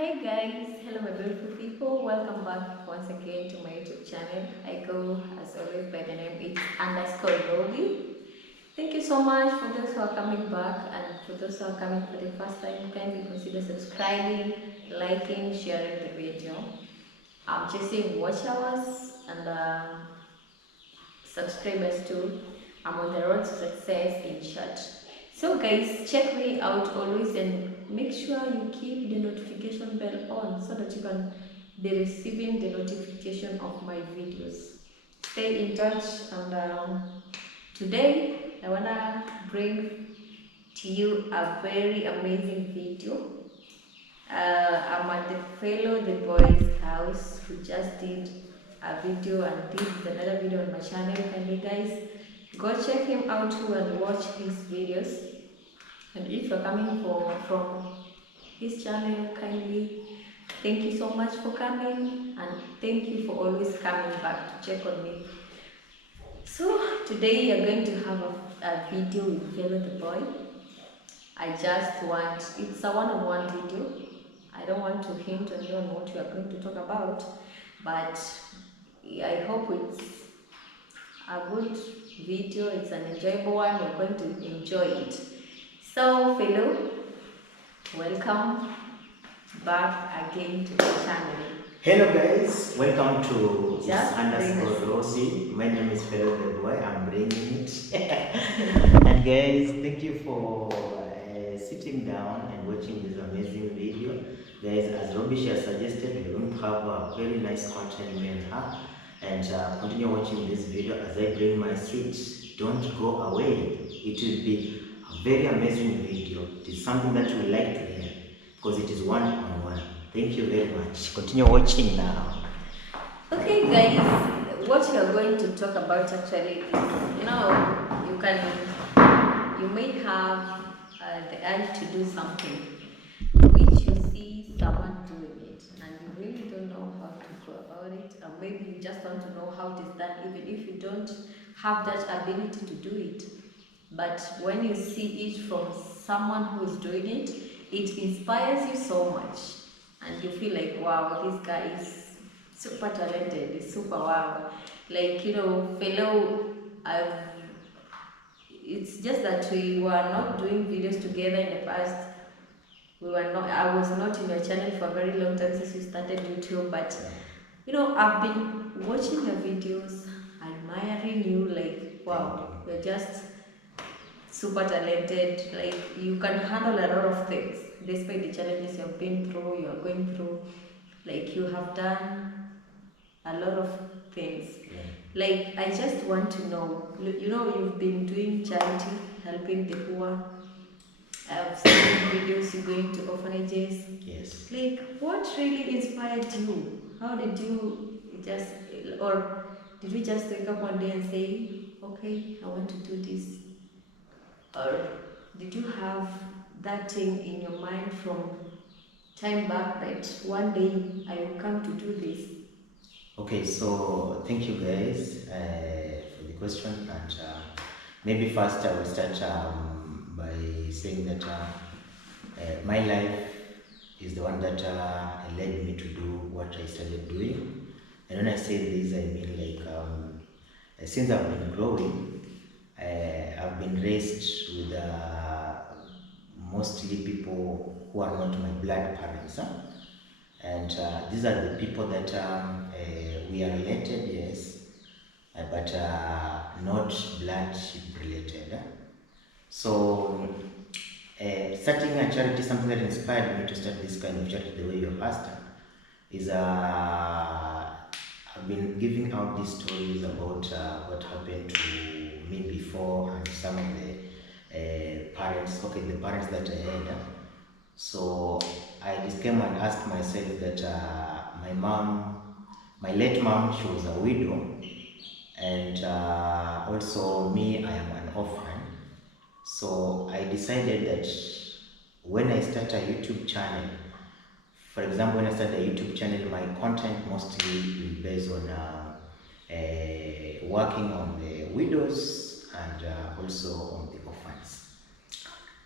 Hey guys, hello my beautiful people. Welcome back once again to my YouTube channel. I go as always by the name it's underscore Goldie. Thank you so much for those who are coming back and for those who are coming for the first time. Kindly consider subscribing, liking, sharing the video. I'm chasing watch hours and subscribers too. I'm on the road to success in short. So guys, check me out always and make sure you keep the notification bell on so that you can be receiving the notification of my videos. Stay in touch and today I wanna bring to you a very amazing video. I'm at the fellow the boys house who just did a video and this is another video on my channel. Kindly guys go check him out too and watch his videos. And if you're coming from his channel, kindly thank you so much for coming and thank you for always coming back to check on me. So today you're going to have a video with Fellow the Boy. It's a one-on-one video. I don't want to hint on you on what we are going to talk about, but I hope it's a good video, it's an enjoyable one, you're going to enjoy it. So Fellow, welcome back again to the channel. Hello guys, welcome to Just underscore Rosie. My name is Fellow the Boy, I'm bringing it. And guys, thank you for sitting down and watching this amazing video. Guys, as Robbie has suggested, we're going to have a very nice content me and her. And continue watching this video as I bring my seat. Don't go away. It will be a very amazing video. It is something that you will like to hear because it is one-on-one. Thank you very much. Continue watching now. Okay guys, what we are going to talk about actually is, you may have the urge to do something which you see someone doing it and you really don't know how to go about it, or maybe you just want to know how it is done even if you don't have that ability to do it. But when you see it from someone who is doing it, it inspires you so much and you feel like, wow, this guy is super talented, is super wow. Like, Fellow, it's just that we were not doing videos together in the past. I was not in your channel for a very long time since we started YouTube, but I've been watching your videos, admiring you, like, wow, you're just super talented. Like, you can handle a lot of things despite the challenges you've been through, you're going through. Like, you have done a lot of things. Like, I just want to know, you've been doing charity, helping the poor. I've seen videos you going to orphanages. Yes. Like, what really inspired you? How did you or did you just wake up one day and say, okay, I want to do this? Or did you have that thing in your mind from time back that one day I will come to do this? Okay, so thank you guys for the question, and maybe first I will start by saying that my life is the one that led me to do what I started doing. And when I say this, I mean like since I've been growing, I've been raised with mostly people who are not my blood parents. And these are the people that we are related, yes, but not bloodship related. So starting a charity, something that inspired me to start this kind of charity the way you asked, is I've been giving out these stories about what happened to me before and some of the parents, the parents that I had. So I just came and asked myself that my late mom, she was a widow, and also me, I am an orphan. So I decided that when I start a YouTube channel, for example, when I start a YouTube channel, my content mostly will be based on working on the widows and also on the orphans.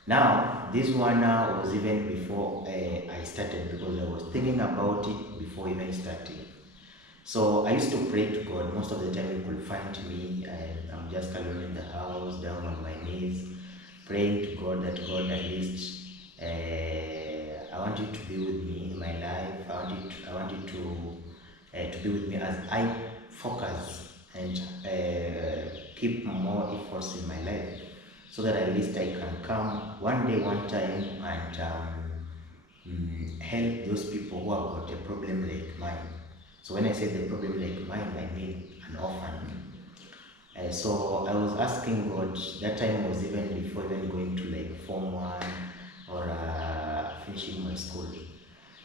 Now, this one was even before I started, because I was thinking about it before even starting. So I used to pray to God. Most of the time you could find me and I'm just alone in the house, down on my knees, praying to God that God, at least I want you to be with me in my life. I want you to be with me as I focus and keep more efforts in my life, so that at least I can come one day, one time, and help those people who have got a problem like mine. So when I say the problem like mine, I mean an orphan. So I was asking God, that time was even before even going to like Form 1 or finishing my school.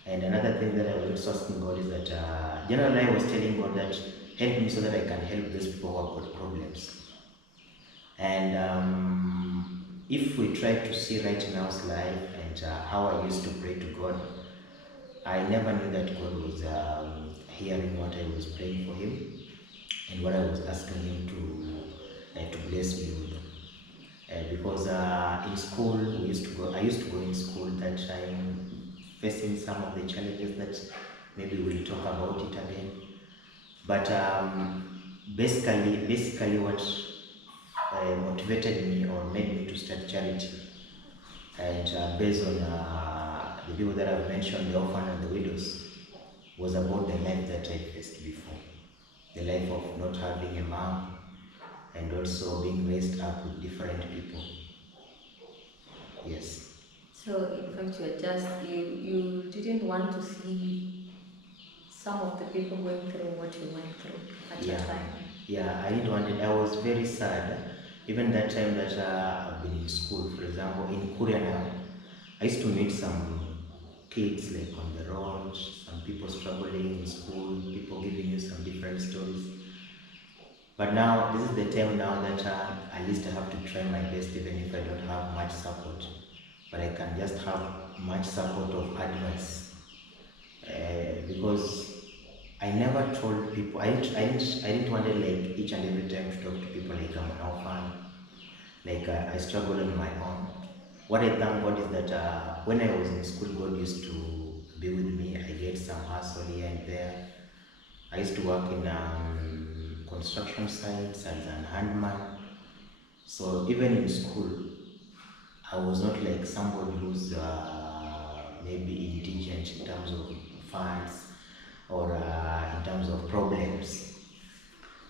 And another thing that I was also asking God is that, generally I was telling God that help me so that I can help those people who have got problems. And if we try to see right now's life and how I used to pray to God, I never knew that God was hearing what I was praying for Him and what I was asking Him to bless me with. Because in school, I used to go in school that time, facing some of the challenges that maybe we'll talk about it again. But basically what motivated me or made me to start charity, and based on the people that I've mentioned, the orphan and the widows, was about the life that I faced before. The life of not having a mom and also being raised up with different people. Yes. So in fact, you didn't want to see some of the people going through what you went through at your time. Yeah, I didn't want it. I was very sad. Even that time that I've been in school, for example, in Korea now, I used to meet some kids like on the road, some people struggling in school, people giving you some different stories. But now, this is the time now that at least I have to try my best, even if I don't have much support. But I can just have much support of advice. Because I never told people, I didn't want to like each and every time to talk to people like I'm an orphan, like I struggle on my own. What I thank God is that when I was in school, God used to be with me. I get some hustle here and there. I used to work in construction sites as an handman. So even in school, I was not like somebody who's maybe indigent in terms of funds or in terms of problems.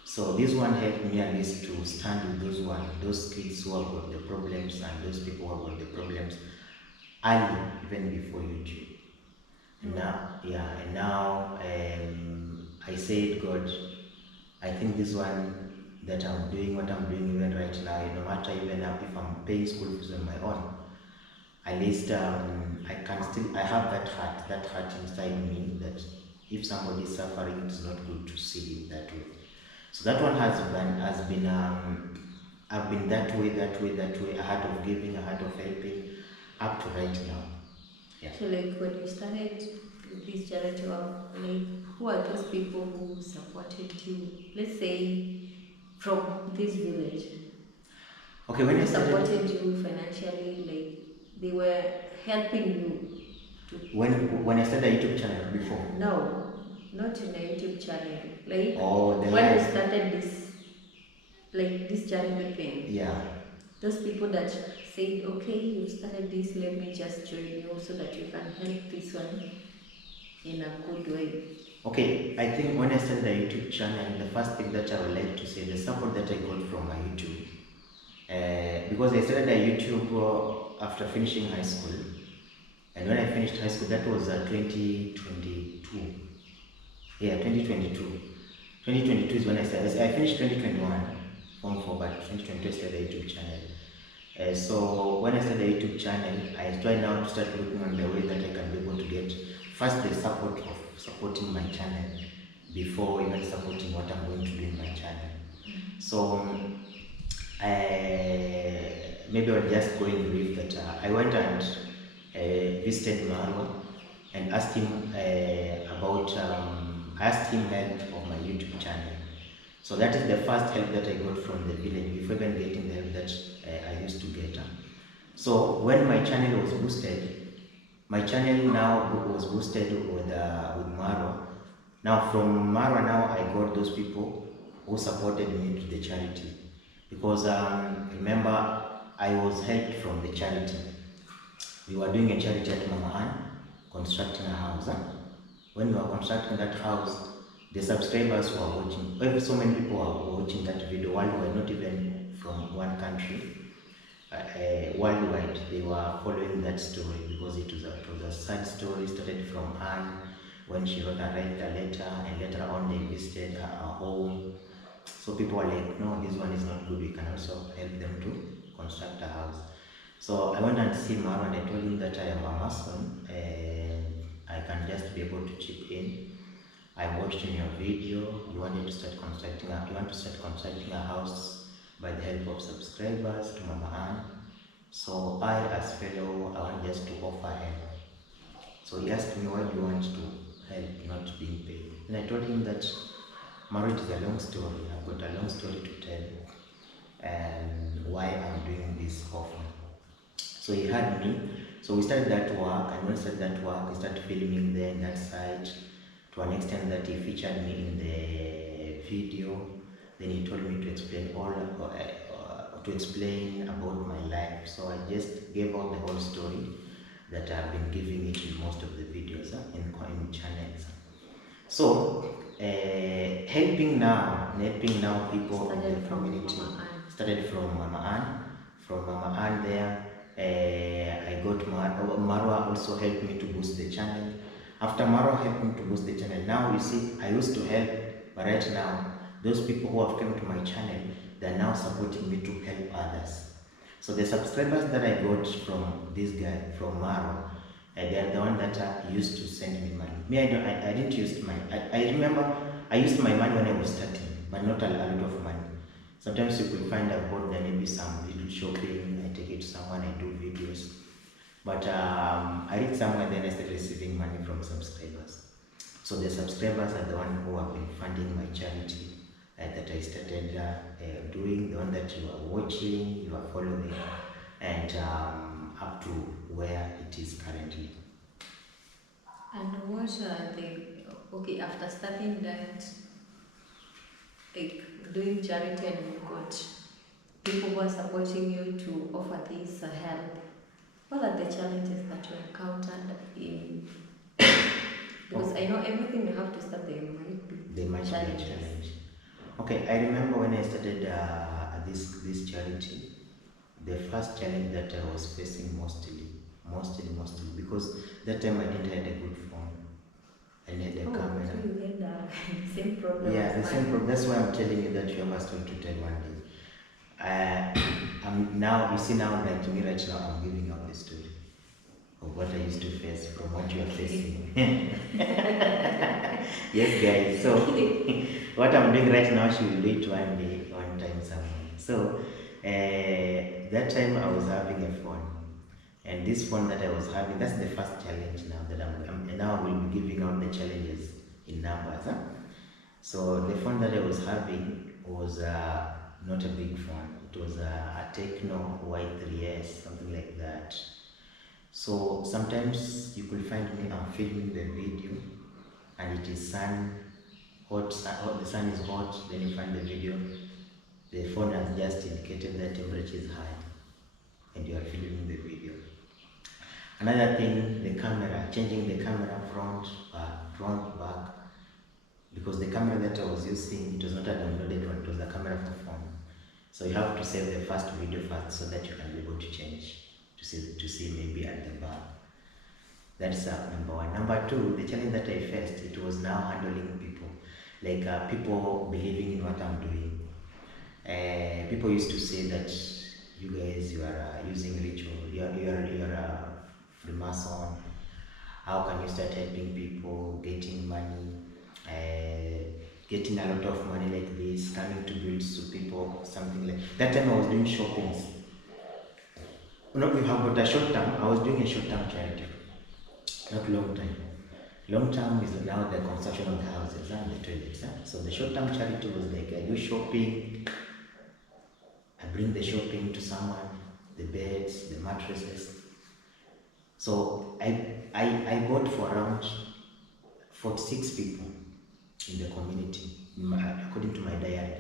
So this one helped me at least to stand with those kids who have got the problems and those people who have got the problems early, even before YouTube. And now I said, God, I think this one that I'm doing, what I'm doing even right now, no matter even if I'm paying school fees on my own, at least I have that heart inside me that if somebody is suffering, it's not good to see it that way. So that one has been I've been that way, a heart of giving, a heart of helping, up to right now. Yeah. So like when you started this charity work, like who are those people who supported you? Let's say from this village. Okay, when Who I started, supported you financially, like they were helping you to when I started a YouTube channel before. No, not in a YouTube channel. Like The when you live. started this charity thing. Yeah. Those people that said, okay, you started this, let me just join you so that you can help this one in a good way. Okay, I think when I started the YouTube channel, the first thing that I would like to say, the support that I got from my YouTube, because I started a YouTube after finishing high school, and when I finished high school, that was 2022. Yeah, 2022. 2022 is when I started. I finished 2021, Form 4, but 2022 I started a YouTube channel. So when I started a YouTube channel, I tried now to start looking on the way that I can be able to get first the support of supporting my channel before even supporting what I'm going to do in my channel. So maybe I'll just go in brief that I went and visited Marwa and asked him asked him help of my YouTube channel. So that is the first help that I got from the village before even getting the help that I used to get. So when my channel was boosted, my channel now was boosted with Marwa. Now from Marwa now I got those people who supported me to the charity, because remember I was helped from the charity. We were doing a charity at Mama Ann, constructing a house. When we were constructing that house, the subscribers were watching. So many people were watching that video worldwide, not even from one country. Worldwide, they were following that story because it was a sad story. Started from Anne when she wrote a letter, and later on they visited her home. So people were like, no, this one is not good. We can also help them to construct a house. So I went and see Maro, and I told him that I am a mason and I can just be able to chip in. I watched in your video, you want to start constructing a house by the help of subscribers to Mama Ann. So I, as fellow, I want just to offer help. So he asked me, why do you want to help, not being paid? And I told him that marriage is a long story. I've got a long story to tell, and why I'm doing this offer. So he had me. So we started that work, and when we started that work, we started filming there in that site, to an extent that he featured me in the video. Then he told me to explain to explain about my life. So I just gave out the whole story that I've been giving it in most of the videos in channels. So helping now people in the community started from Mama Ann. From Mama Ann there, I got Marwa also helped me to boost the channel. After Marwa helped me to boost the channel, now you see, I used to help, but right now, those people who have come to my channel, they're now supporting me to help others. So the subscribers that I got from this guy, from Marwa, they're the one that used to send me money. Me, I didn't use my, I remember I used my money when I was starting, but not a lot of money. Sometimes you could find about there maybe some little shopping, I take it to someone, I do videos. But I reached somewhere, then I started receiving money from subscribers. So the subscribers are the one who have been funding my charity that I started doing, the one that you are watching, you are following, and up to where it is currently. And what are okay, after starting that, like doing charity, and you got people who are supporting you to offer this help, what are the challenges that you encountered in? Because I know everything you have to start, there might be challenge. Okay, I remember when I started this charity, the first challenge that I was facing mostly, because that time I didn't have a good phone. I had a camera. So you had the same problem. Yeah, the same problem. That's why I'm telling you that you have a story to tell one day. I'm now, you see now, like to me right now, I'm giving up the story of what I used to face from what you are facing. Yes, guys. So what I'm doing right now, she will do it one day, one time, somewhere. So that time I was having a phone, and this phone that I was having, that's the first challenge now that now I will be giving out the challenges in numbers. So the phone that I was having was not a big phone. It was a Tecno Y3S, something like that. So sometimes you could find me, I'm filming the video, and it is hot, the sun is hot, then you find the video, the phone has just indicated that temperature is high, and you are filming the video. Another thing, the camera, changing the camera front, back, because the camera that I was using, it was not a downloaded one, it was a camera for phone. So you have to save the first video first so that you can be able to change, to see maybe at the back. That's number one. Number two, the challenge that I faced, it was now handling people. Like people believing in what I'm doing. People used to say that you guys, you are using ritual, you are a Freemason. How can you start helping people, getting money, getting a lot of money like this, coming to build to people, something like that. Time I was doing shoppings. No, we have got a short term. I was doing a short term charity, not long time. Long term is now the construction of the houses and the toilets. So the short term charity was like I do shopping, I bring the shopping to someone, the beds, the mattresses. So I bought for around 46 people in the community, according to my diary.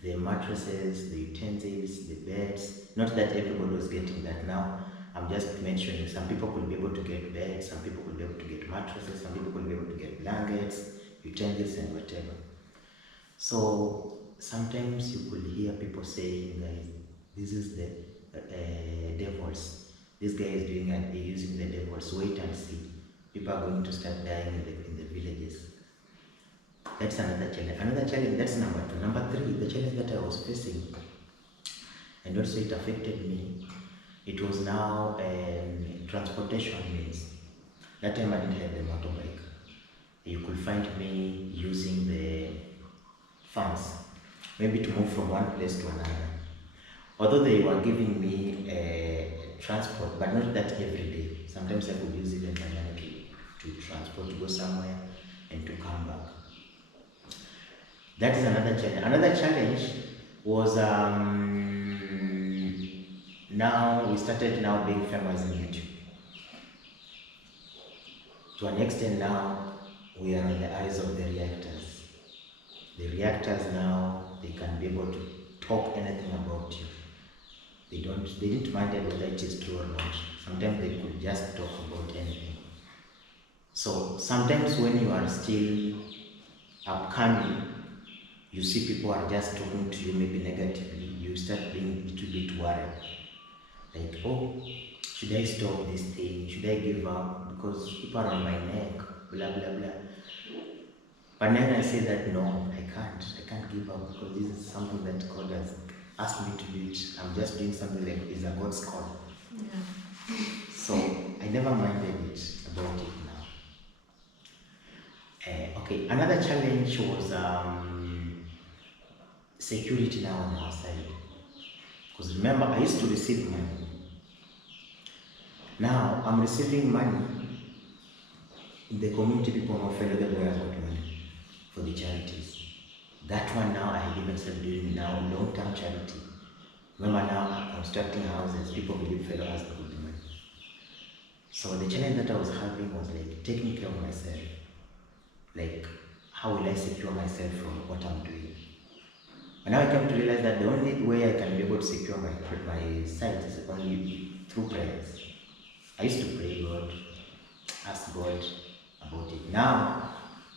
The mattresses, the utensils, the beds. Not that everybody was getting that now. I'm just mentioning some people could be able to get beds, some people could be able to get mattresses, some people could be able to get blankets, utensils, and whatever. So sometimes you could hear people saying, guys, this is the devils. This guy is doing and using the devils. Wait and see. People are going to start dying in the villages. That's another challenge. Another challenge, that's number 2. Number 3, the challenge that I was facing, and also it affected me, it was now transportation means. That time I didn't have the motorbike. You could find me using the funds, maybe to move from one place to another. Although they were giving me transport, but not that every day. Sometimes I could use even my money to transport, to go somewhere and to come back. That is another challenge. Another challenge was now we started now being famous in YouTube. To an extent now, we are in the eyes of the reactors. The reactors now, they can be able to talk anything about you. They didn't mind whether it is true or not. Sometimes they could just talk about anything. So sometimes when you are still upcoming, you see people are just talking to you maybe negatively, you start being a little bit worried. Like, oh, should I stop this thing? Should I give up? Because people are on my neck, blah, blah, blah. But then I say that, no, I can't give up, because this is something that God has asked me to do it. I'm just doing something like it's a God's call. Yeah. So I never minded it about it now. Okay, another challenge was security now on our side. Because remember, I used to receive money. Now I'm receiving money in the community. People know fellow that where I got money for the charities. That one now I had even started doing now long-term charity. Remember now I'm constructing houses. People believe fellow has got the money. So the challenge that I was having was like taking care of myself. Like, how will I secure myself from what I'm doing? And now I came to realize that the only way I can be able to secure my sight is only through prayers. I used to pray God, ask God about it. Now,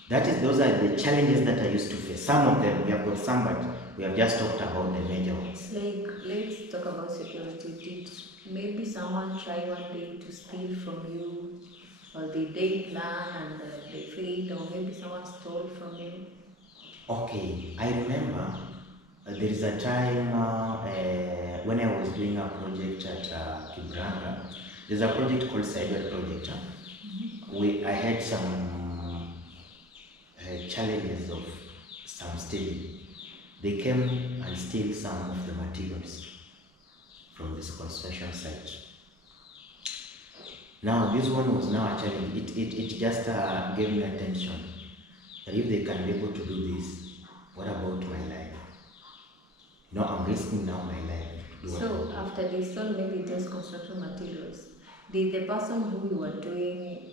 those are the challenges that I used to face. Some of them, we have got some, but we have just talked about the major ones. Like, let's talk about security. Did maybe someone try one day to steal from you, or they did plan and they failed, or maybe someone stole from you? Okay, I remember there is a time when I was doing a project at Kibranga. There's a project called Cyber Project. I had some challenges of some stealing. They came and steal some of the materials from this construction site. Now this one was now a challenge. It just gave me attention that if they can be able to do this, what about my life? No, I'm risking now my life. So after they stole maybe those construction materials, did the person who you were doing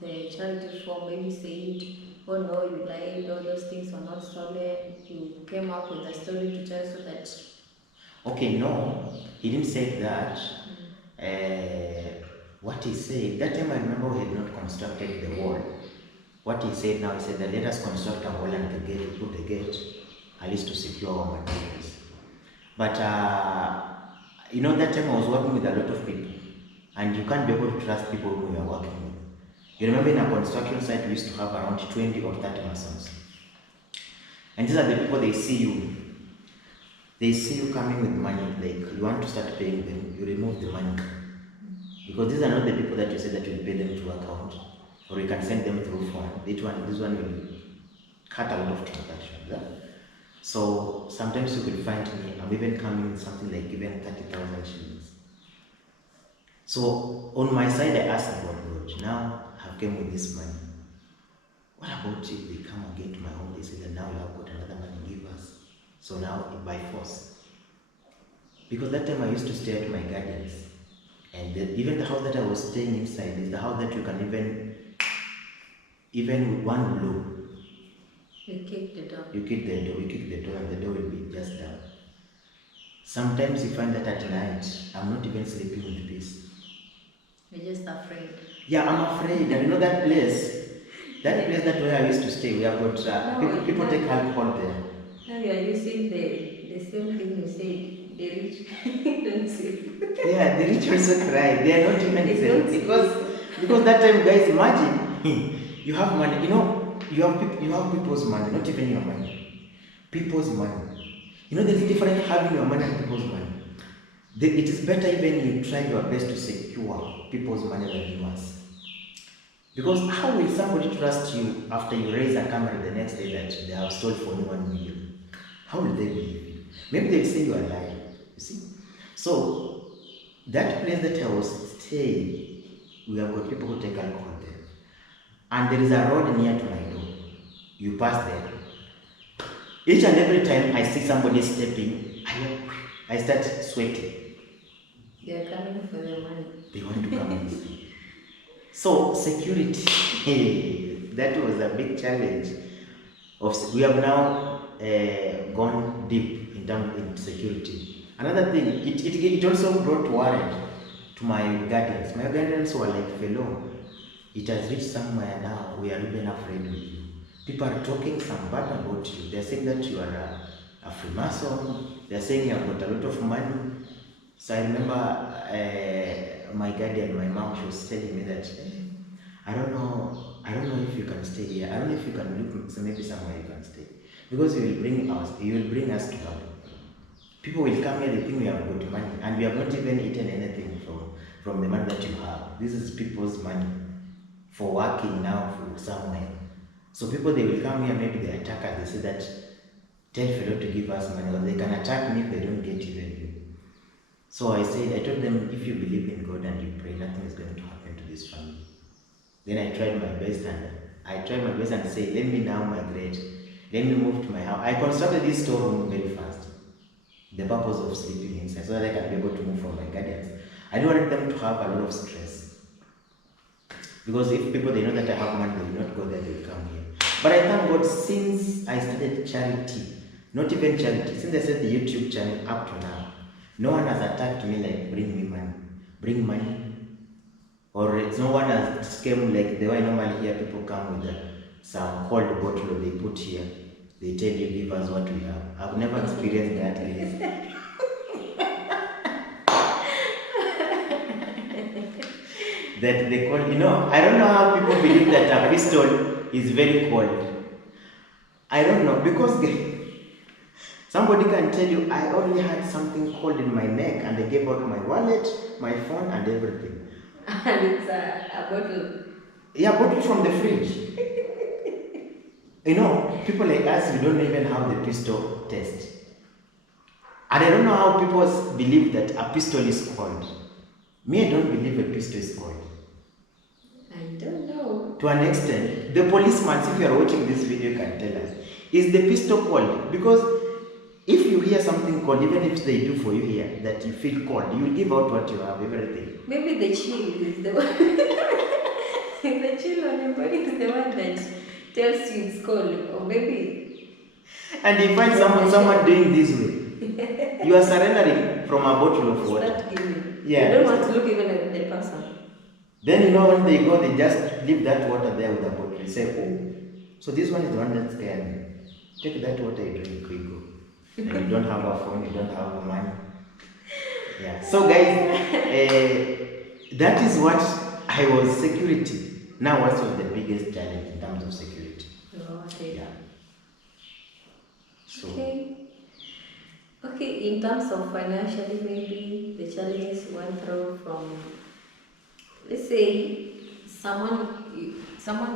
the charity for maybe said, oh no, you lied, all those things were not stolen, you came up with a story to tell so that... Okay, no, he didn't say that. What he said, that time I remember we had not constructed the wall. What he said now, he said that let us construct a wall and the gate, put the gate, at least to secure our materials. But, that time I was working with a lot of people, and you can't be able to trust people who you are working with. You remember in a construction site, we used to have around 20 or 30 masons. And these are the people, they see you. They see you coming with money, like you want to start paying them, you remove the money. Because these are not the people that you say that you will pay them through account, or you can send them through phone. This one will cut a lot of transactions. Yeah? So sometimes you will find me, I'm even coming with something like even 30,000 shillings. So on my side, I asked God, now I have came with this money. What about if they come again to my home? They say that now you have got another money, give us. So now by force. Because that time I used to stay at my guardians, and even the house that I was staying inside is the house that you can even with one blow, You kick the door. you kick the door, and the door will be just down. Sometimes you find that at night I'm not even sleeping with peace. You're just afraid. Yeah, I'm afraid. And you know that place that where I used to stay, we have got people take alcohol there. Now you are using the same thing you said. The rich don't sleep. Yeah, the rich also cry. They are not even They safe. don't Because that time, guys, imagine you have money. You know, you have people's money, not even your money. People's money. You know, there's a difference having your money and people's money. It is better even you try your best to secure people's money than yours. Because how will somebody trust you after you raise a camera the next day that they have stolen for you 1 million? How will they believe you? Maybe they'll say you are lying. You see? So that place that I was staying, we have got people who take alcohol there. And there is a road near to my door. You pass there. Each and every time I see somebody stepping, I start sweating. They are coming for their money. They want to come and see. So security, that was a big challenge. We have now gone deep in terms in security. Another thing, it also brought worry to my guardians. My guardians were like, fellow, it has reached somewhere now, we are even afraid of you. People are talking some bad about you. They are saying that you are a Freemason. They are saying you have got a lot of money. So I remember my guardian, my mom, she was telling me that, I don't know if you can stay here. I don't know if you can look, so maybe somewhere you can stay. Because you will bring us to trouble. People will come here, they think we have got money, and we have not even eaten anything from the money that you have. This is people's money for working now for somewhere. So people, they will come here, maybe they attack us, they say that, tell fellow to give us money, or they can attack me if they don't get even you. So I told them, if you believe in God and you pray, nothing is going to happen to this family. Then I tried my best and say, let me now migrate. Let me move to my house. I constructed this storeroom very fast. The purpose of sleeping inside, so that I can be able to move from my guardians. I don't want them to have a lot of stress. Because if people, they know that I have money, they will not go there, they will come here. But I thank God, since I started charity, not even charity, since I started the YouTube channel up to now, no one has attacked me like, bring money. Or no one has came like the way I normally hear people come with some cold bottle they put here. They tell you, give us what we have. I've never experienced that, guys. That they call, I don't know how people believe that a pistol is very cold. I don't know, because somebody can tell you, I only had something cold in my neck and I gave out my wallet, my phone and everything. And it's a bottle. Yeah, bottle from the fridge. People like us, we don't even have the pistol test. And I don't know how people believe that a pistol is cold. Me, I don't believe a pistol is cold. I don't know. To an extent, the policeman, if you are watching this video, can tell us, is the pistol cold? Because if you hear something cold, even if they do for you here, that you feel cold, you will give out what you have, everything. Maybe the chill is the one. The chill on your body is the one that tells you it's cold. Or maybe. And you find someone doing this way. You are surrendering from a bottle of water. Start giving. Yeah. You don't want to look even at the person. Then when they go, they just leave that water there with a bottle. They say, oh, so this one is the one that scared me. Take that water, you drink, quick go. And you don't have a phone, you don't have money. Yeah. So guys, that is what I was security. Now what was the biggest challenge in terms of security? Oh, okay. Yeah. So Okay, in terms of financially, maybe the challenges you went through from, let's say, someone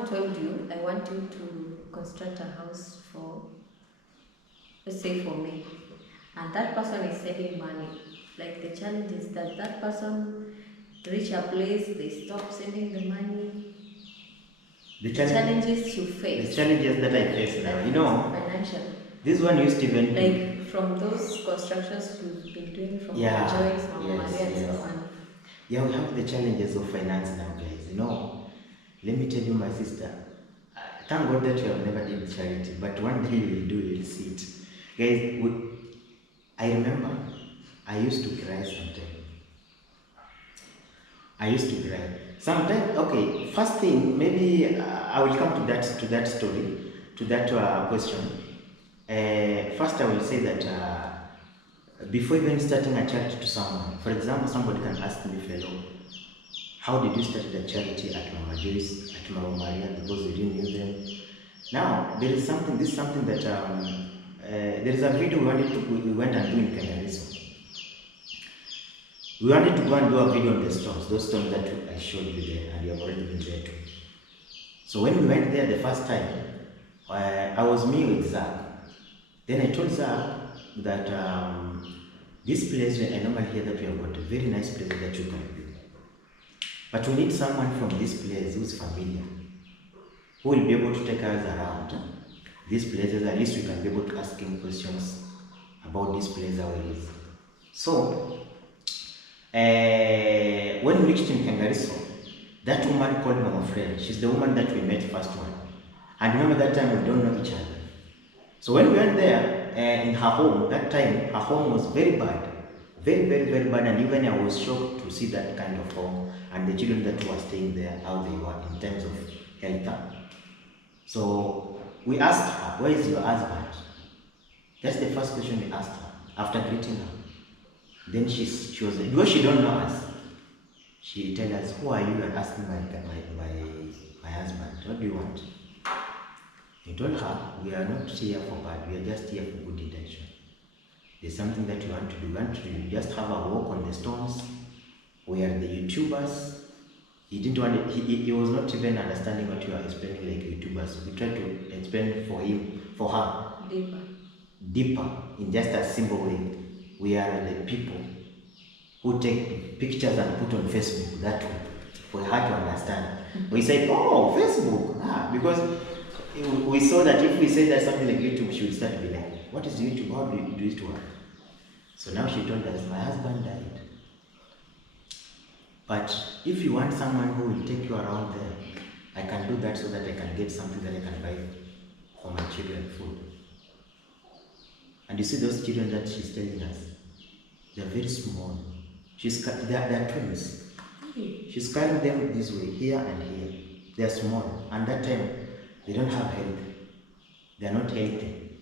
told you, I want you to construct a house for, let's say for me, and that person is sending money. Like the challenge is that person reach a place, they stop sending the money. The challenges you face. The challenges that I face now, Financial. This one used to even Like from those constructions you've been doing from Yeah, Joyce, Mama yes, Maria, and yes. so on. Yeah, we have the challenges of finance now, guys. Let me tell you, my sister. Thank God that you have never did charity, but one day you will do, you will see it. Guys, I remember I used to cry sometimes. I used to cry. Sometimes, okay, first thing, maybe I will come to that story, to that question. First, I will say that before even starting a charity to someone, for example, somebody can ask me, fellow, how did you start the charity at Mama Joyce, at Mama Maria, because we didn't know them. Now, there is something, this is something that, there is a video we went and do in Kenya. We wanted to go and do a video on the stones, those stones that I showed you there, and you have already been there too. So when we went there the first time, I was me with Zach. Then I told Zach that this place, I normally hear that we have got a very nice place that you can do. But we need someone from this place who's familiar, who will be able to take us around these places. At least we can be able to ask him questions about this place, how it is. So, when we reached in Kangariso, that woman called Mama Friend. She's the woman that we met first one. And remember that time we don't know each other. So when we went there in her home, that time her home was very bad. Very, very, very bad. And even I was shocked to see that kind of home and the children that were staying there, how they were in terms of health. So we asked her, where is your husband? That's the first question we asked her after greeting her. Then she was, because she don't know us, she tell us, who are you? And asking my husband, what do you want? We told her, we are not here for bad, we are just here for good intention. There's something that we want to do. We want to just have a walk on the stones. We are the YouTubers. He didn't want it, he was not even understanding what you are explaining like YouTubers. We tried to explain for her. Deeper, in just a simple way. We are the people who take pictures and put on Facebook that way, for her to understand. We said, oh, Facebook, because we saw that if we say that something like YouTube, she would start to be like, what is YouTube? How do you do it work? So now she told us, my husband died. But if you want someone who will take you around there, I can do that so that I can get something that I can buy for my children food. And you see those children that she's telling us, they're very small. They're twins. She's carrying them this way, here and here. They're small. And that time, they don't have health. They're not healthy.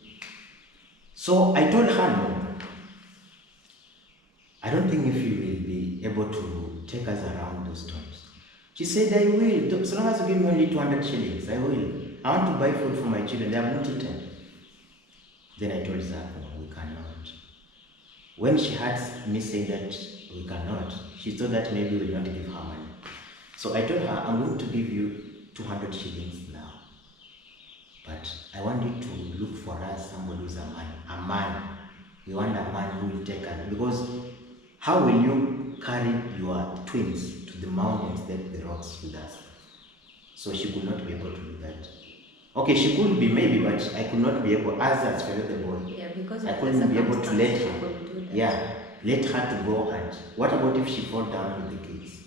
So I told her, no. I don't think if you will be able to take us around those stones. She said, I will. So long as you give me only 200 shillings, I will. I want to buy food for my children. They have not eaten. Then I told her, no, we cannot. When she heard me say that we cannot, she thought that maybe we will not give her money. So I told her, I'm going to give you 200 shillings now. But I want you to look for us somebody who's a man. A man. We want a man who will take us. Because how will you carry your twins to the mountains, then the rocks with us? So she could not be able to do that. Okay, she could be maybe, but I could not be able, as Fellow the boy. Yeah, because I couldn't be able to let her. Yeah, let her to go. And what about if she fall down with the kids,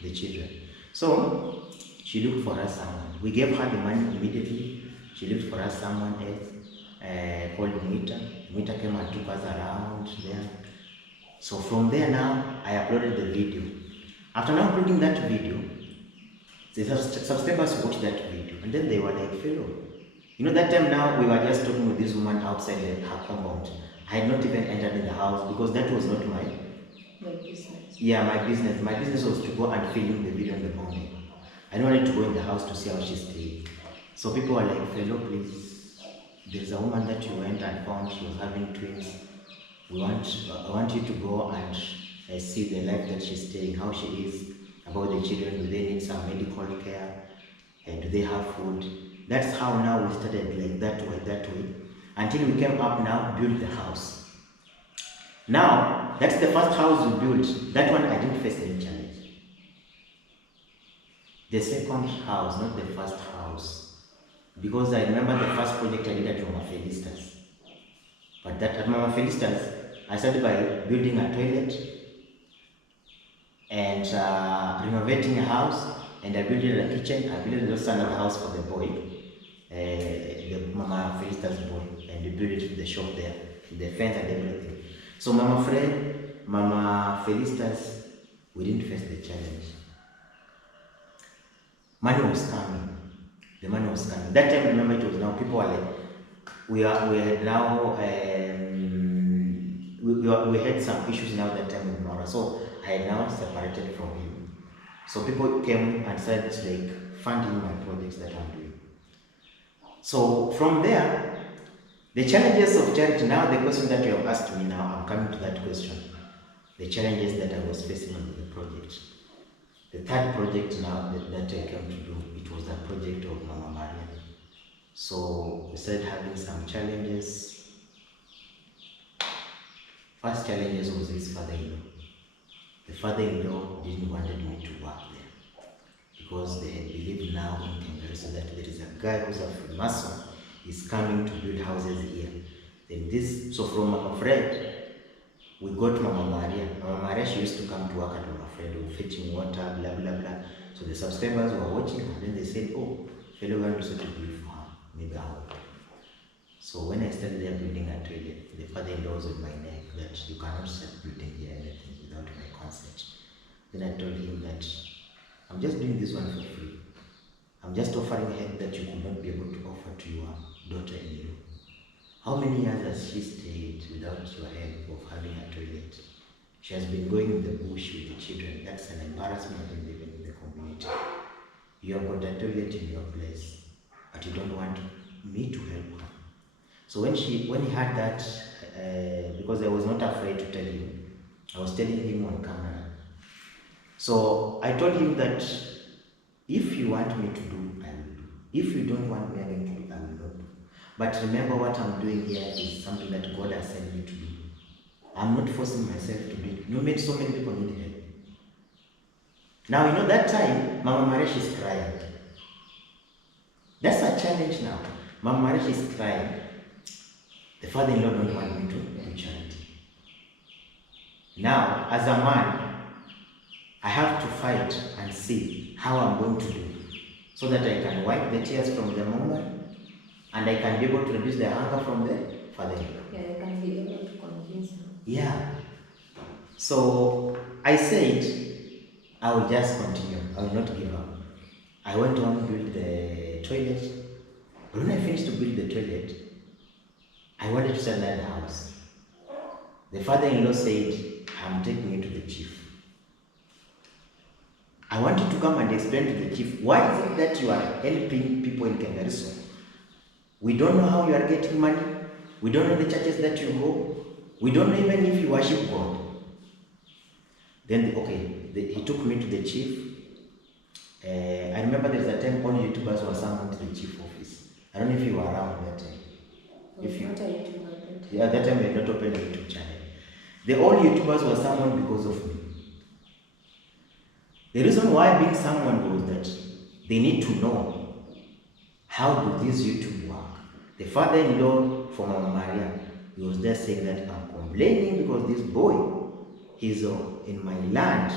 the children? So she looked for us someone. We gave her the money immediately. She looked for us someone else called Mwita. Mwita came and took us around there. So from there now, I uploaded the video. After now uploading that video, the subscribers watched that video, and then they were like, fellow, you know, that time now we were just talking with this woman outside her compound. I had not even entered in the house because that was not my business. Yeah, my business. My business was to go and film the video in the morning. I don't wanted to go in the house to see how she's staying. So people were like, fellow, please, there's a woman that you went and found, she was having twins. I want you to go and see the life that she's staying, how she is, about the children, do they need some medical care, do they have food. That's how now we started like that way, until we came up now, build the house. Now, that's the first house we built. That one I didn't face any challenge. The second house, not the first house. Because I remember the first project I did at Roma Felistas. But that at Mama Felicitas, I started by building a toilet and renovating a house, and I built a kitchen. I built also another house for the boy, the Mama Felicitas boy, and we built it with the shop there, the fence and everything. So Mama Fred, Mama Felicitas, we didn't face the challenge. Money was coming. The money was coming. That time, remember, it was now people were like, we had now we had some issues now that time with Mara. So I had now separated from him. So people came and started like funding my projects that I'm doing. So from there, the challenges of charity, now the question that you have asked me now, I'm coming to that question. The challenges that I was facing on the project. The third project now that I came to do, it was the project of Mama Maria. So we started having some challenges. First challenges was his father-in-law. The father-in-law didn't want me to work there because they had believed now in Kengariso that there is a guy who's a Freemason is coming to build houses here. Then this, so from Mama Fred, we got Mama Maria. Mama Maria, she used to come to work at Mama Fred, fetching water, blah blah blah. So the subscribers were watching, and then they said, "Oh, fellow one also to build for her, maybe I will." So when I started there building a toilet, the father-in-law was on my neck that you cannot start building here anything without my consent. Then I told him that I'm just doing this one for free. I'm just offering help that you could not be able to offer to your daughter-in-law. How many years has she stayed without your help of having a toilet? She has been going in the bush with the children. That's an embarrassment in living in the community. You have got a toilet in your place, but you don't want me to help her. So when he heard that, because I was not afraid to tell him, I was telling him on camera. So I told him that if you want me to do, I will do. If you don't want me to do, I will not do. But remember, what I'm doing here is something that God has sent me to do. I'm not forcing myself to do it. So many people need help. Now, that time, Mama Maresh is crying. That's a challenge now. Mama Maresh is crying. The father-in-law don't want me to do charity. Now, as a man, I have to fight and see how I'm going to do it, so that I can wipe the tears from the moment, and I can be able to reduce the hunger from the father-in-law. Yeah, you can be able to convince him. Yeah. So I said, I will just continue. I will not give up. I went on to build the toilet. But when I finished to build the toilet, I wanted to sell that house. The father-in-law said, I'm taking you to the chief. I want you to come and explain to the chief, why is it that you are helping people in Kengariso? We don't know how you are getting money. We don't know the churches that you go. We don't know even if you worship God. Then, he took me to the chief. I remember there's a time all YouTubers were summoned to the chief office. I don't know if you were around that time. Yeah, that time we had not opened a YouTube channel. The all YouTubers were summoned because of me. The reason why being summoned was that they need to know how do this YouTube work. The father-in-law for Mama Maria, he was there saying that I'm complaining because this boy, he's in my land.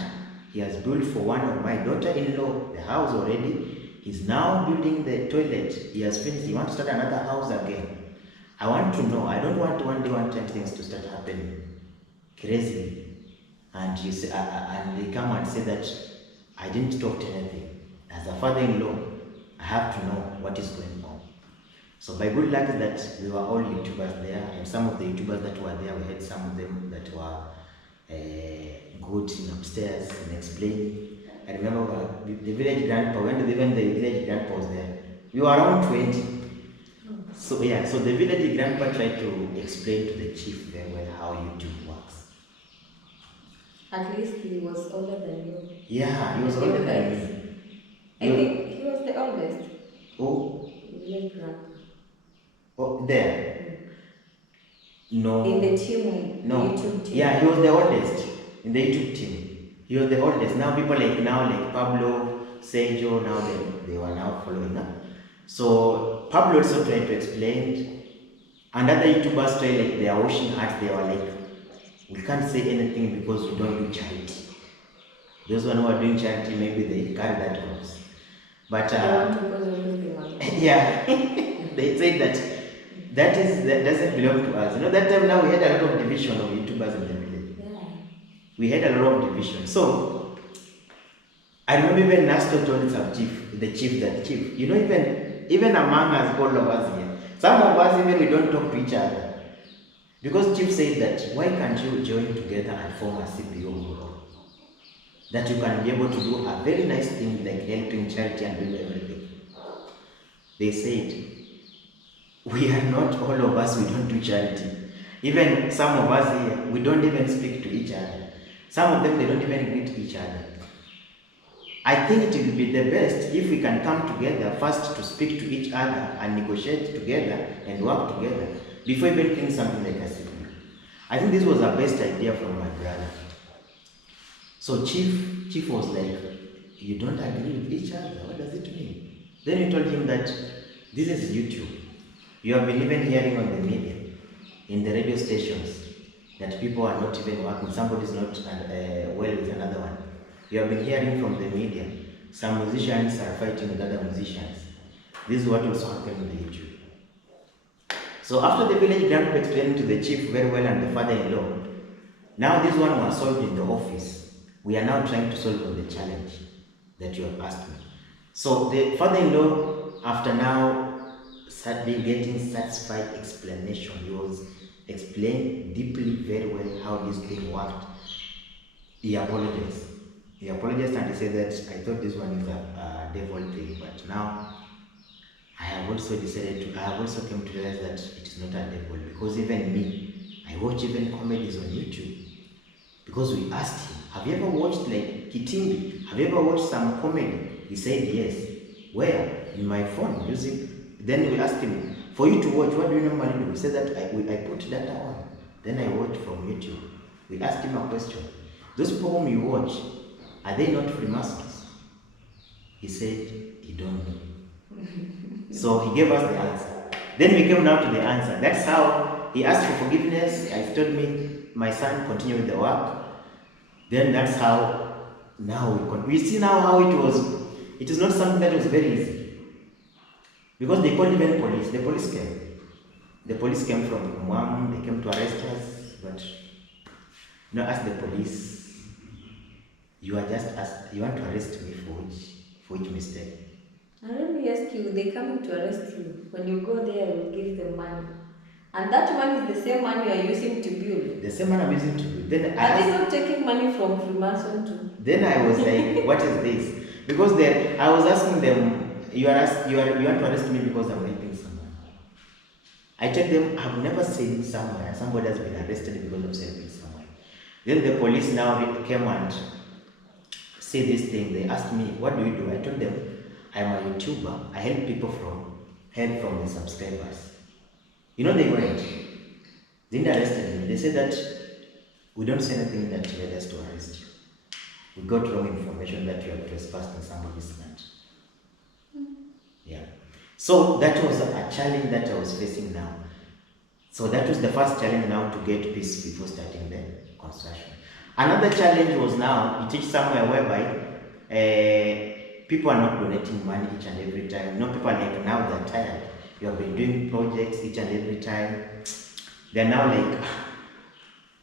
He has built for one of my daughter-in-law the house already. He's now building the toilet. He has finished. He wants to start another house again. I want to know. I don't want one time things to start happening crazily. And you say, and they come and say that I didn't talk to anything. As a father-in-law, I have to know what is going on. So by good luck that we were all YouTubers there, and some of the YouTubers that were there, we had some of them that were good in upstairs and explaining. I remember the village grandpa, when even the village grandpa was there, we were around 20. So yeah, so the village grandpa tried to explain to the chief very well how YouTube works. At least he was older than you. Yeah, he was older than me. I think he was the oldest. Oh? Village grandpa. Oh, there? No. In the team, no. YouTube team. Yeah, he was the oldest in the YouTube team. He was the oldest. Now people like Pablo, Sergio, now they were now following up. So Pablo also tried to explain And other YouTubers try like they are washing hands, they were like, we can't say anything because we don't do charity. Those one who are doing charity, maybe they carry that cross. But yeah, they say that doesn't belong to us. You know, that time now we had a lot of division of YouTubers in the village. Yeah. We had a lot of division. So I remember even Nasto told the chief, you know, even among us, all of us here, some of us even we don't talk to each other. Because chief said that why can't you join together and form a CPO group? That you can be able to do a very nice thing like helping charity and doing everything. They said, we are not all of us, we don't do charity. Even some of us here, we don't even speak to each other. Some of them, they don't even greet each other. I think it will be the best if we can come together first to speak to each other and negotiate together and work together before even doing something like a CPO. I think this was the best idea from my brother. So chief was like, you don't agree with each other, what does it mean? Then we told him that this is YouTube. You have been even hearing on the media, in the radio stations, that people are not even working, somebody's not well with another one. You have been hearing from the media, some musicians are fighting with other musicians. This is what also happened with the YouTube. So after the village grandpa explained to the chief very well and the father-in-law, now this one was solved in the office. We are now trying to solve the challenge that you have asked me. So the father-in-law, after now getting satisfied explanation, he was explained deeply very well how this thing worked. He apologized. He apologized and he said that I thought this one is a devil thing, but now I have also come to realize that it is not a devil, because even me, I watch even comedies on YouTube. Because we asked him, have you ever watched like Kitimbi? Have you ever watched some comedy? He said yes. Where? In my phone, using. Then we asked him, for you to watch, what do you normally do? He said that I put data on. Then I watch from YouTube. We asked him a question. Those people whom you watch, are they not Freemasons? He said he don't know. So he gave us the answer. Then we came now to the answer. That's how he asked for forgiveness. He told me, my son, continue with the work. Then that's how now we see now how it was. It is not something that was very easy. Because they called even police. The police came. The police came from Mwam. They came to arrest us. But you know, ask the police, you are just asked, you want to arrest me for which mistake? And let me ask you, they come to arrest you. When you go there, you give them money. And that money is the same money you are using to build. The same money I'm using to build. Then are they not taking money from Freemason too? Then I was like, what is this? Because then I was asking them, you want to arrest me because I'm helping someone. I told them, I've never seen somewhere somebody has been arrested because of helping someone. Then the police now came and said this thing. They asked me, what do you do? I told them, I'm a YouTuber. I help people help from the subscribers. You know, they went. They didn't arrest me. They said that we don't say anything that led us to arrest you. We got wrong information that you have trespassed in somebody's land. Yeah. So that was a challenge that I was facing now. So that was the first challenge now to get peace before starting the construction. Another challenge was now, you teach somewhere whereby people are not donating money each and every time. You know, people are like, now they're tired. You have been doing projects each and every time. They're now like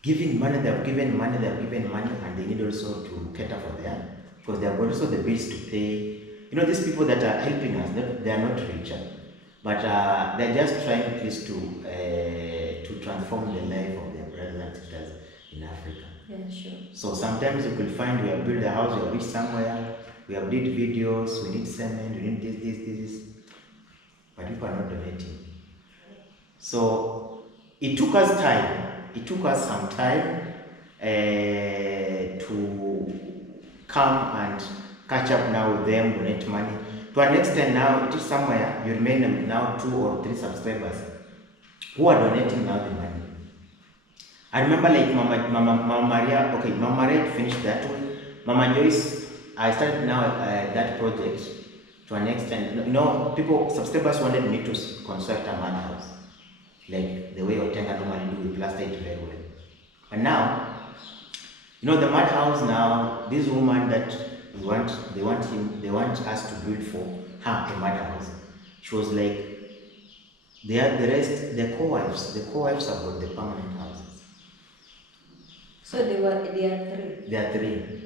giving money, they've given money, and they need also to cater for them. Because they have also the bills to pay. You know, these people that are helping us, they are not richer. But they're just trying at least to transform the life of their brothers and sisters in Africa. Yeah, sure. So sometimes you could find we have built a house, we have reached somewhere, we have did videos, we need cement, we need this. But people are not donating. So it took us time. It took us some time to come and catch up now with them, donate money. To an extent now, it is somewhere, you remain now 2 or 3 subscribers who are donating now the money. I remember like Mama Maria, okay, Mama Maria finished that one. Mama Joyce, I started now that project to an extent. You know, subscribers wanted me to construct a man house. like the way Otenga normally do, we plaster it very well. And now, you know, the madhouse now, this woman that they want us to build for her a madhouse. She was like, the rest, the co-wives have got the permanent houses. So they are three. There are three.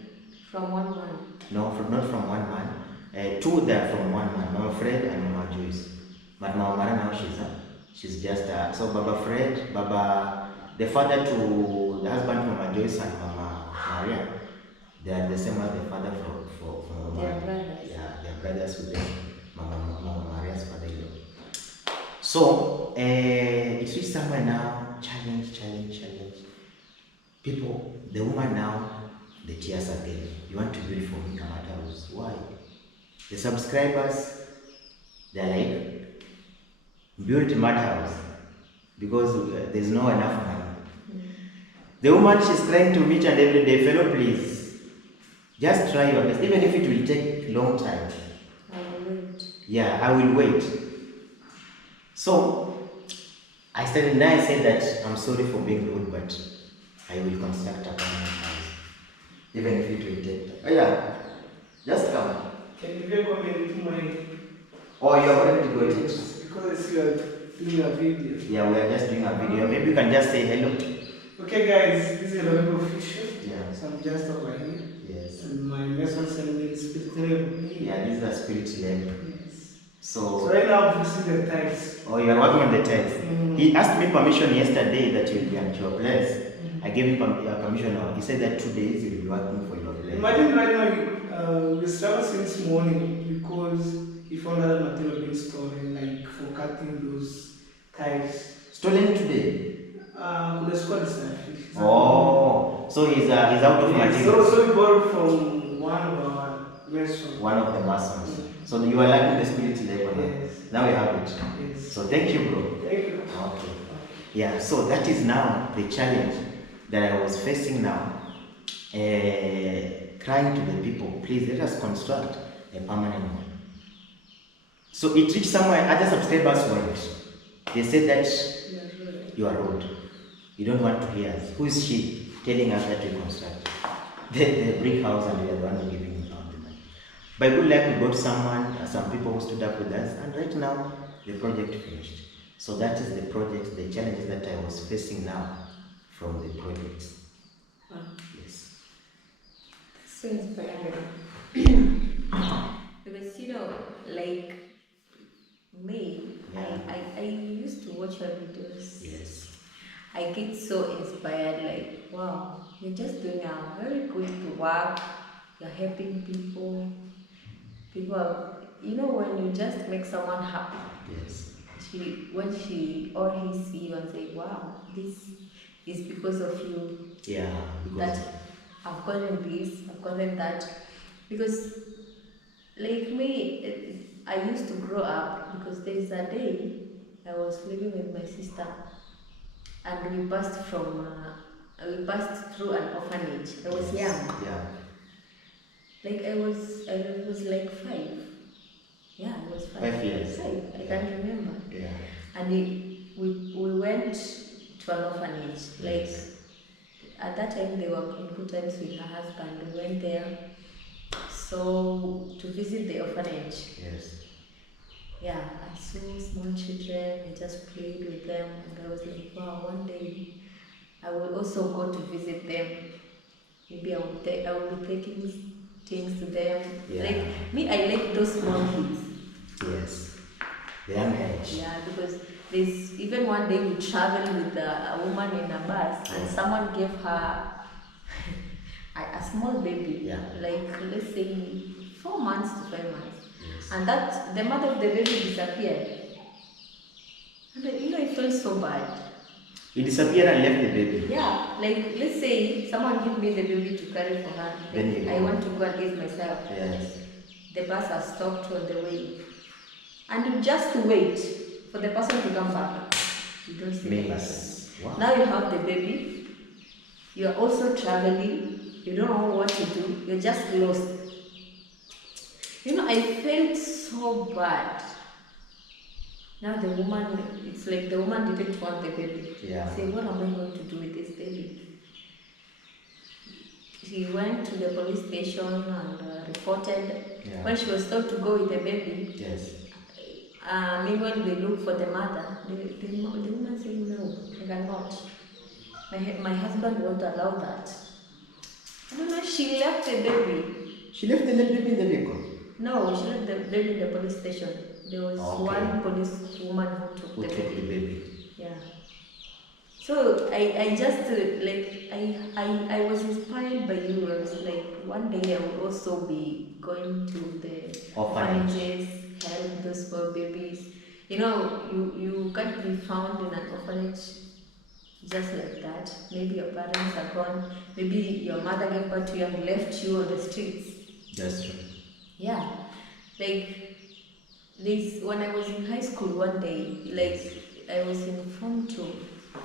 From one man. No, not from one man. Two they are from one man, Mama Fred and Mama Joyce. But Mama Mara now she's just so Baba Fred, the father to the husband to Mama Joyce and Mama Maria. They are the same as the father for Mama. They are brothers. Yeah, they are brothers with them. Mama Maria's father-in-law. So it's reached somewhere now, challenge. People, the woman now, the tears again. You want to build for me a madhouse. Why? The subscribers, they're like, build madhouse because there's no enough money. The woman, she's trying to meet and every day, fellow, please, just try your best, even if it will take long time. I will wait. Yeah, I will wait. So, I said that I'm sorry for being rude, but I will construct a permanent house. Even if it will take time. Oh yeah, just come. Can you get comment to my... Oh, you have already got it. Because you are doing a video. Yeah, we are just doing a video. Maybe you can just say hello. Okay guys, this is a Rebel Official. Yeah. So I'm just over here. Yes. And my Mason sent me Spirit Level. Yeah, this is a spirit level. Yes. So So right now I'm fixing the tiles. oh, you are working on the tiles. He asked me permission yesterday that you will be at your place. I gave him permission. He said that 2 days he will be working for your place. Imagine right now we struggle since morning because he found other material being stolen, like for cutting those tiles. Stolen today. The squad is Oh, so he's out of materials. So we borrowed from one of our masons. One of the masons. So you are lacking the spirit level. Yes. Now we have it. Yes. So thank you, bro. Thank you. Okay. Yeah, so that is now the challenge that I was facing now. Crying to the people, please let us construct a permanent one. So it reached somewhere, other subscribers went. They said that you are rude. You don't want to hear us. Who is she telling us that we construct? The brick house and we are the one who giving out the money. By good luck, we got some people who stood up with us, and right now the project finished. So that is the project, the challenges that I was facing now from the project. Wow. Yes. So inspiring. Because like me, Yeah. I used to watch her videos. Yes. I get so inspired, like, wow, you're just doing a very good work, you're helping people. People are, when you just make someone happy, Yes. when she or he see you and say, wow, this is because of you. Yeah. That I've gotten this, I've gotten that. Because, like me, I used to grow up because there is a day I was living with my sister, and we passed through an orphanage. I was young. Yeah. Like I was like 5. Yeah, I was 5. 5 years. 5. I can't remember. Yeah. And we went to an orphanage. Like at that time they were in good times with her husband. We went there so to visit the orphanage. Yes. Yeah, I saw small children. I just played with them, and I was like, wow, one day I will also go to visit them. Maybe I will be taking things to them. Yeah. Like me, I like those small kids. Yes. The young age. Yeah, because there's even one day we traveled with a woman in a bus, and someone gave her a small baby, Yeah. like let's say 4 months to 5 months. Yes. And that the mother of the baby disappeared. And I felt so bad. He disappeared and left the baby. Yeah, like let's say someone give me the baby to carry for her. Then Like, you I go. want to go and give myself. Yes. The bus has stopped on the way. And you just wait for the person to come back. You don't see the person. Wow. Now you have the baby. You are also traveling. You don't know what to do. You're just lost. I felt so bad. Now the woman, it's like the woman didn't want the baby. Yeah. Say, what am I going to do with this baby? She went to the police station and reported. Yeah. When she was told to go with the baby, Yes. meanwhile they look for the mother. The woman said, no, I cannot. My husband won't allow that. I don't know, she left the baby. She left the baby in the vehicle. No, she left the baby in the police station. There was Okay. one police woman who took Who the took the baby. baby? Yeah. So I just like I was inspired by you. I was like, one day I will also be going to the orphanages, help those poor babies. You know, you can't be found in an orphanage just like that. Maybe your parents are gone. Maybe your mother gave birth to you and left you on the streets. That's true. Yeah, like this when I was in high school one day, like I was in Form 2,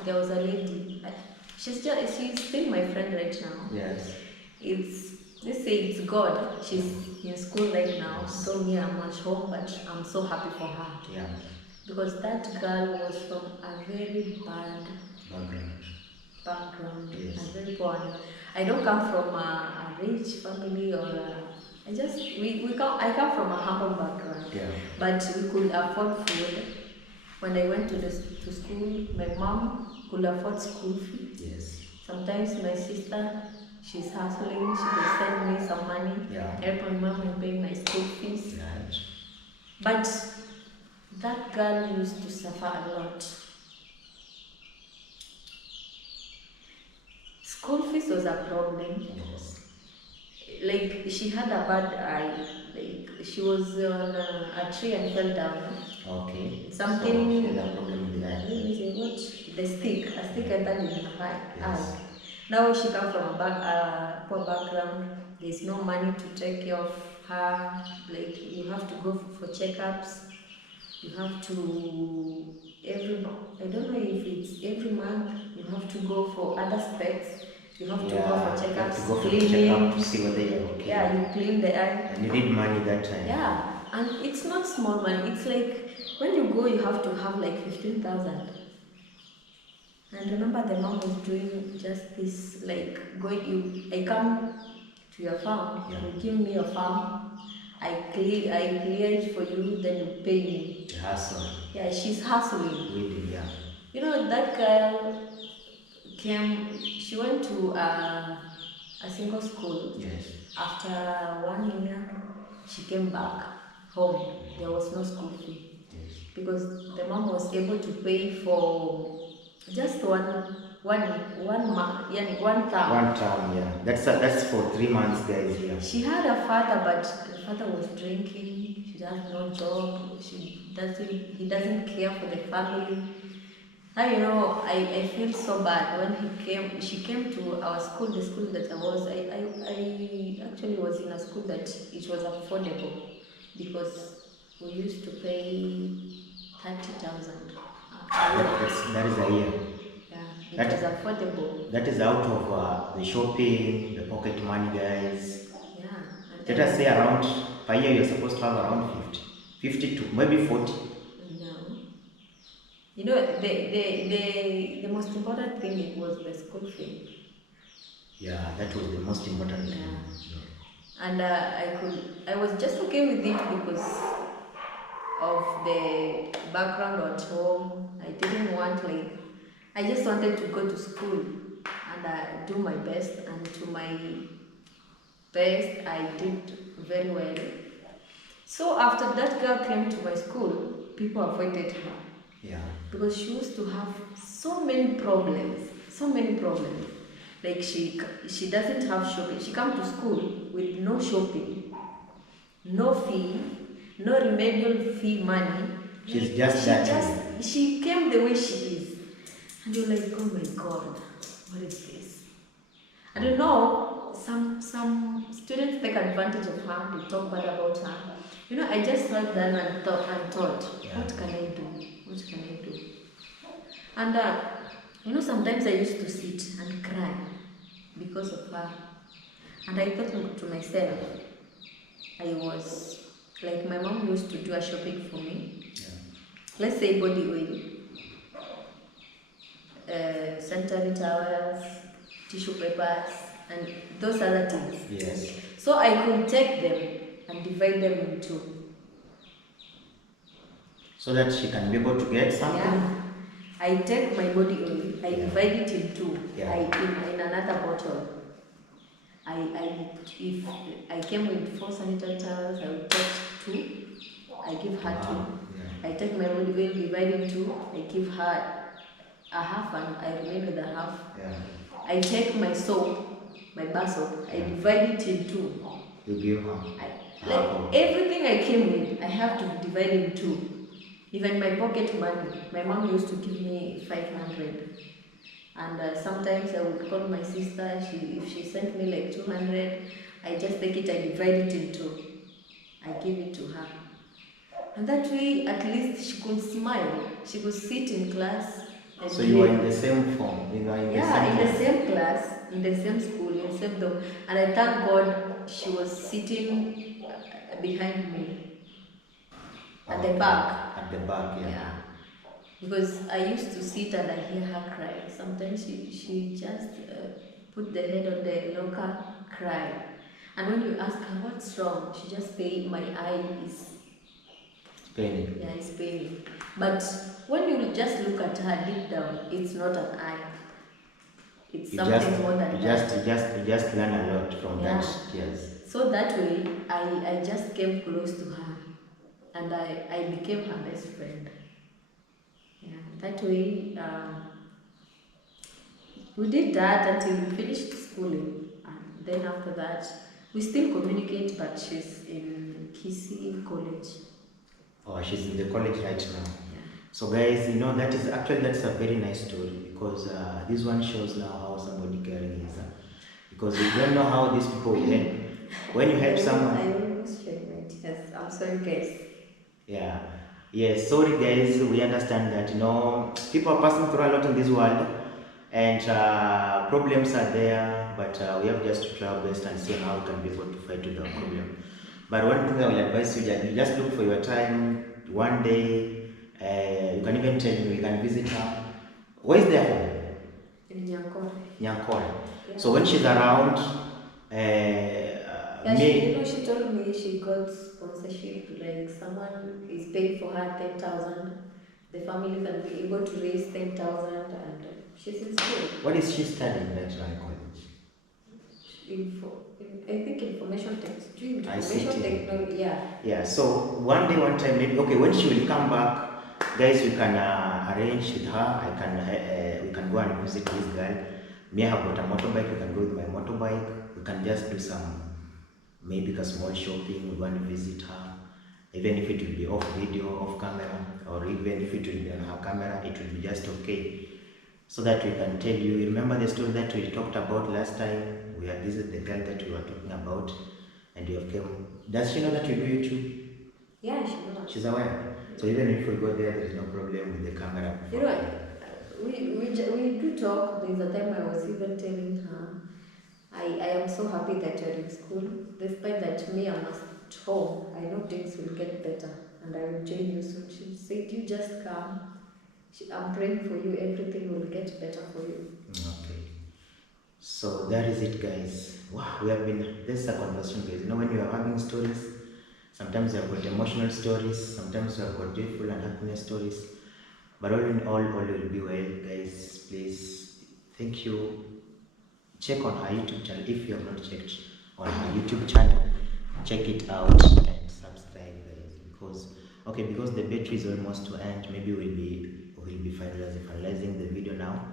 there was a lady. She's still my friend right now. Yes. Let's say it's God. She's in school right now, so me I'm at home, but I'm so happy for her. Yeah. Because that girl was from a very bad background, Yes. a very poor. I don't come from a rich family or I come from a humble background. Yeah. But we could afford food. When I went to school, my mom could afford school fee. Yes. Sometimes my sister, she's hustling, she could send me some money, Yeah. help my mom in paying my school fees. Right. But that girl used to suffer a lot. School fees was a problem. Yes. Like she had a bad eye. Like she was on a tree and fell down. Okay. Something. So, she had a problem with the Let eye. me say what? A stick entered in her eye. Yes. Now she comes from a poor background. There's no money to take care of her. Like you have to go for checkups. You have to I don't know if it's every month. You have to go for other specs. You have to go for You have to checkups, go for cleaning. checkup to see whether you're okay. Yeah, you clean the eye. And you need money that time. Yeah, and it's not small money. It's like when you go, you have to have like 15,000. And remember, the mom was doing just this, like I come to your farm, Yeah. you give me your farm, I clear it for you, then you pay me. The hustle. Yeah, she's hustling. Really, yeah. You know, that girl she went to a single school. Yes. After 1 year, she came back home. There was no school fee Yes. because the mom was able to pay for just one term. One term, yeah. That's for 3 months, guys. Yeah. She had a father, but the father was drinking. She has no job. He doesn't care for the family. Now you know, I feel so bad when she came to our school, the school that I was. I actually was in a school that it was affordable because we used to pay 30,000. That is a year. Yeah, it was affordable. That is out of the shopping, the pocket money, guys. Yeah. and Let then- us say around, per year you're supposed to have around 50 to maybe 40. No. You know, the most important thing it was the school fee. Yeah, that was the most important thing. Yeah. And I was just okay with it because of the background at home. I didn't want I just wanted to go to school and do my best, and to my best I did very well. So after that girl came to my school, people avoided her Yeah. because she used to have so many problems. Like she doesn't have shopping. She come to school with no shopping, no fee, no remedial fee money. She's just that. She came the way she is. And you're like, oh my God, what is this? I don't know, some students take advantage of her, they talk bad about her. You know, I just sat down and thought, Yeah. what can I do? And you know, sometimes I used to sit and cry because of her. And I thought to myself, I was like, my mom used to do a shopping for me. Yeah. let's say body oil, sanitary towels, tissue papers, and those other things. Yes. So I could take them and divide them in two. So that she can be able to get something. Yeah. I take my body oil, I Yeah. divide it in two. Yeah. In another bottle. If I came with 4 sanitary towels, I would take 2. I give her 2. Yeah. I take my body oil, divide in 2. I give her a half, and I remain with a half. Yeah. I take my soap, my bar soap, I divide it in 2. You give her. Like everything I came with, I have to divide in 2. Even my pocket money, my mom used to give me 500, and sometimes I would call my sister. If she sent me like 200, I just take it, I divide it in 2. I give it to her, and that way at least she could smile. She could sit in class. And So you are in the same form. You are in the same in the class. same class, in the same school, in the same dorm, and I thank God she was sitting behind me. At the back. At the back, yeah. Yeah. Because I used to sit and I hear her cry. Sometimes she just put the head on the locker, cry. And when you ask her what's wrong, she just say, my eye is Paining. yeah, it's paining. But when you just look at her deep down, it's not an eye. It's something more than that. You just learn a lot from Yeah. that. Yes. So that way, I just came close to her, and I became her best friend. Yeah, that way, we did that until we finished schooling, and then after that, we still communicate, but she's in Kisii College. Oh, she's in the college right now. Yeah. So guys, you know that's a very nice story, because this one shows now how somebody caring is. Because you don't know how these people will help. When you help someone. I almost shed my tears. I'm sorry, guys. Yeah. Yes, sorry guys, we understand that people are passing through a lot in this world, and problems are there, but we have just to try our best and see how we can be able to fight with the problem. But one thing I will advise you that you just look for your time. One day, you can even tell me, we can visit her. Where is their home? In Nyankore. Nyankore. Yeah. So when she's around, She told me she got sponsorship, like someone is paying for her 10,000. The family can be able to raise 10,000, and she's in school. What is she studying right now in college? I think information ICT. technology. Yeah. Yeah. So one time, maybe when she will come back, guys, we can arrange with her. We can go and visit this girl. Me, I have got a motorbike. We can go with my motorbike. We can just do maybe a small shopping. We want to visit her, even if it will be off video, off camera, or even if it will be on her camera, it will be just okay. So that we can tell you. Remember the story that we talked about last time? We have visited the girl that we were talking about, and you have come. Does she know that we do YouTube? Yeah, she knows. She's aware. So even if we go there is no problem with the camera. You know, we do talk. There's a time I was even telling her, I am so happy that you're in school. Despite that, me, I'm at home. I know things will get better, and I will join you soon. She said, you just come. I'm praying for you. Everything will get better for you. Okay. So that is it, guys. Wow, this is a conversation, guys. When you are having stories, sometimes you have got emotional stories, sometimes you have got joyful and happiness stories. But all in all will be well, guys. Please, thank you. Check on her YouTube channel if you have not checked on her YouTube channel. Check it out and subscribe, guys. Because the battery is almost to end. Maybe we'll be finalizing the video now.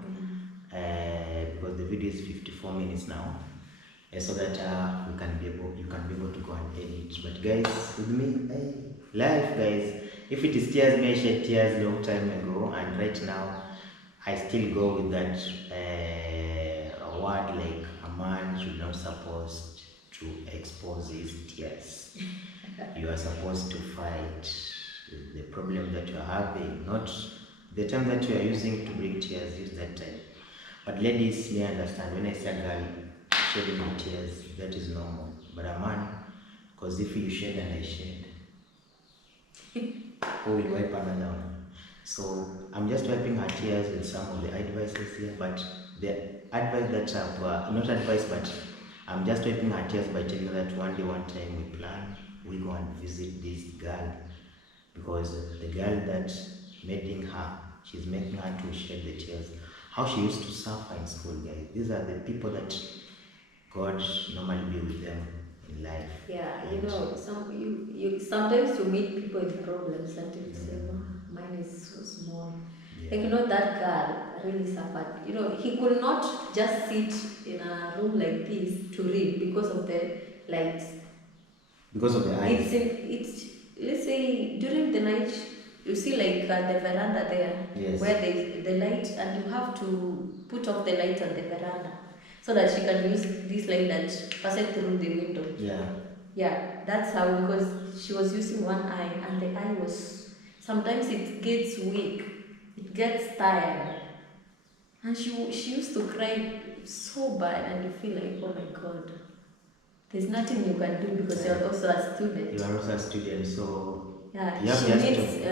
Because the video is 54 minutes now, so that you can be able to go and edit. But guys, with me, life, guys. If it is tears, may I shed tears long time ago, and right now I still go with that word, like a man should not supposed to expose his tears. You are supposed to fight the problem that you are having, not the time that you are using to bring tears. Use that time. But ladies may understand when I say a girl shedding the tears, that is normal. But a man, because if you shed and I shed, who will wipe another one? So I'm just wiping her tears with some of the advices here, but the advice that I've not advice, but I'm just wiping her tears by telling her that one day, one time we plan, we go and visit this girl, because the girl that making her, she's making her to shed the tears. How she used to suffer in school, guys. These are the people that God normally be with them in life. Yeah, you know, you sometimes you meet people with problems and you say, "Oh, mine is so small." Yeah. Like, you know, that girl really suffered. You know, he could not just sit in a room like this to read because of the lights. Because of the eyes. It's let's say during the night, you see like the veranda there, Yes. where the light, and you have to put off the light on the veranda so that she can use this light that passes through the window. Yeah. Yeah, that's how, because she was using one eye and the eye was, sometimes it gets weak, it gets tired. And she used to cry so bad, and you feel like, oh my God, there's nothing you can do because you're also a student. You are also a student, so Yeah, you have she just needs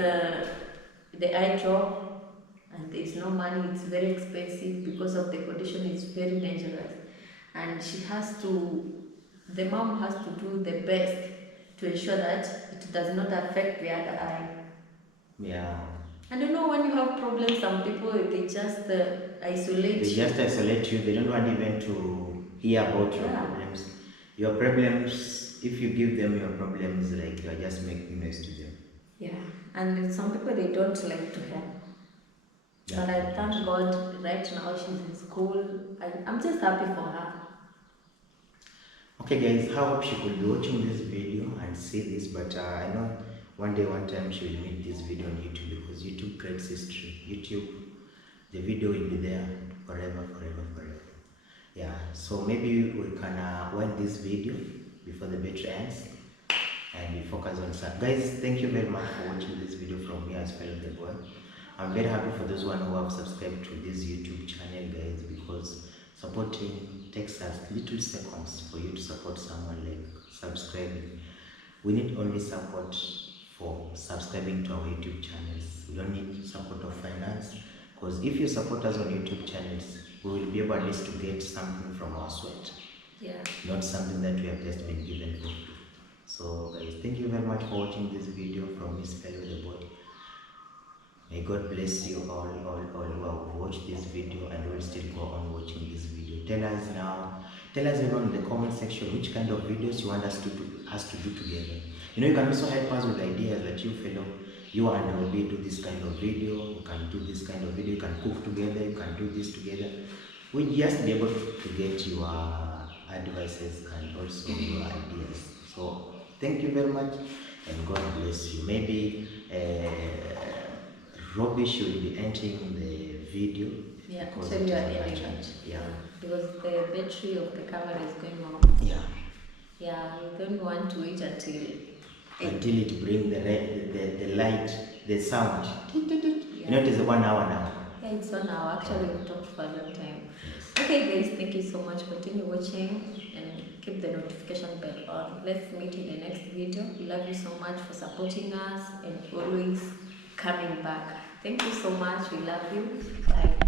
the eye drop, and there's no money, it's very expensive because of the condition, it's very dangerous. And she has to, the mom has to do the best to ensure that it does not affect the other eye. Yeah. And you know, when you have problems, some people, they just isolate They you. just isolate you. They don't want even to hear about your Yeah. problems. Your problems, if you give them your problems, like you are just making noise to them. Yeah, and some people, they don't like to help. Yeah. But I thank God right now she's in school. I'm just happy for her. Okay, guys, I hope she could be watching this video and see this, but I know one day, one time she will meet this video on YouTube, because YouTube creates history. YouTube, the video will be there forever, forever, forever. Yeah, so maybe we can wind this video before the battery ends and we focus on some. Guys, thank you very much for watching this video from me as Fellow the Boy. I'm very happy for those one who have subscribed to this YouTube channel, guys, because supporting takes us little seconds for you to support someone, like subscribing. We need only support for subscribing to our YouTube channels. We don't need support of finance, because if you support us on YouTube channels, we will be able at least to get something from our sweat, Yeah. not something that we have just been given for free. So guys, thank you very much for watching this video from Miss Fellow the Boy. May God bless you all who have watched this video and will still go on watching this video. Tell us everyone in the comment section which kind of videos you want us to do together. You know, you can also help us with ideas that you and Robbie do this kind of video, you can do this kind of video, you can cook together, you can do this together. We just be able to get your advices and also your ideas. So thank you very much and God bless you. Maybe Robbie should be ending the video. Yeah, because so it you are is ending urgent. it. Yeah. Because the battery of the camera is going off. Yeah. Yeah, we don't want to wait until It bring the light, the sound. Yeah. You know, it is 1 hour now. Yeah, it's 1 hour. Actually, we've talked for a long time. Okay, guys, thank you so much. Continue watching and keep the notification bell on. Let's meet in the next video. We love you so much for supporting us and always coming back. Thank you so much. We love you. Bye.